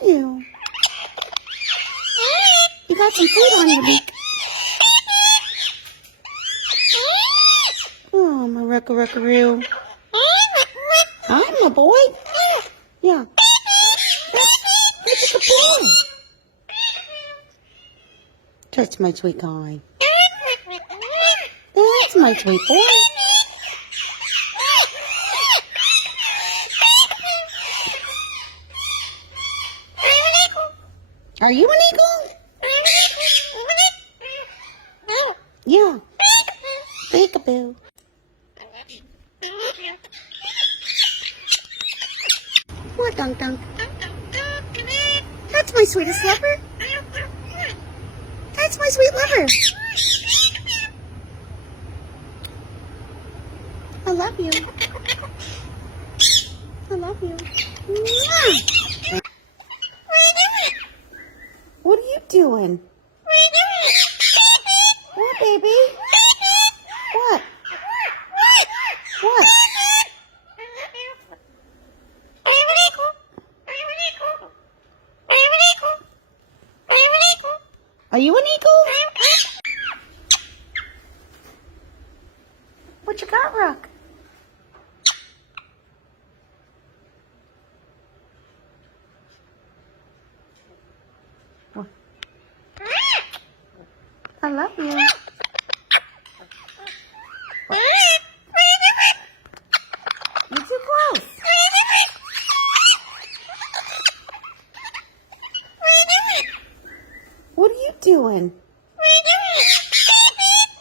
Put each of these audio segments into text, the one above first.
love you. You got some food on your beak. Oh, my rucka-ruckaroo. I'm a boy. Yeah. That's a good boy. Touch my sweet guy. That's my sweet boy. Are you an eagle? Yeah. Peekaboo. What, Dunk Dunk? That's my sweetest lover. That's my sweet lover. I love you. I love you. Mwah. What are you doing? What, baby? What? What? Are you an eagle? What you got, Rook? What? I love you. You're too close. What are you doing?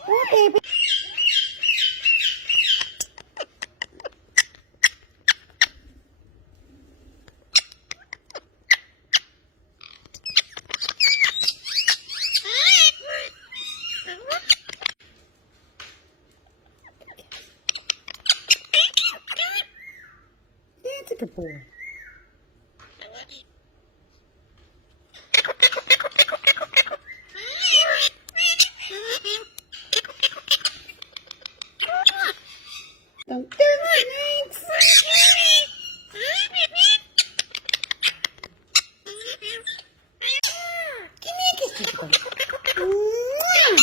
What, baby? That's a good boy. Don't do it, thanks. Give me a kiss, little boy. Mwah.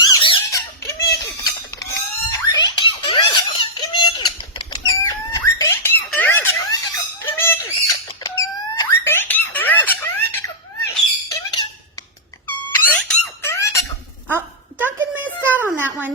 Oh, Duncan missed out on that one.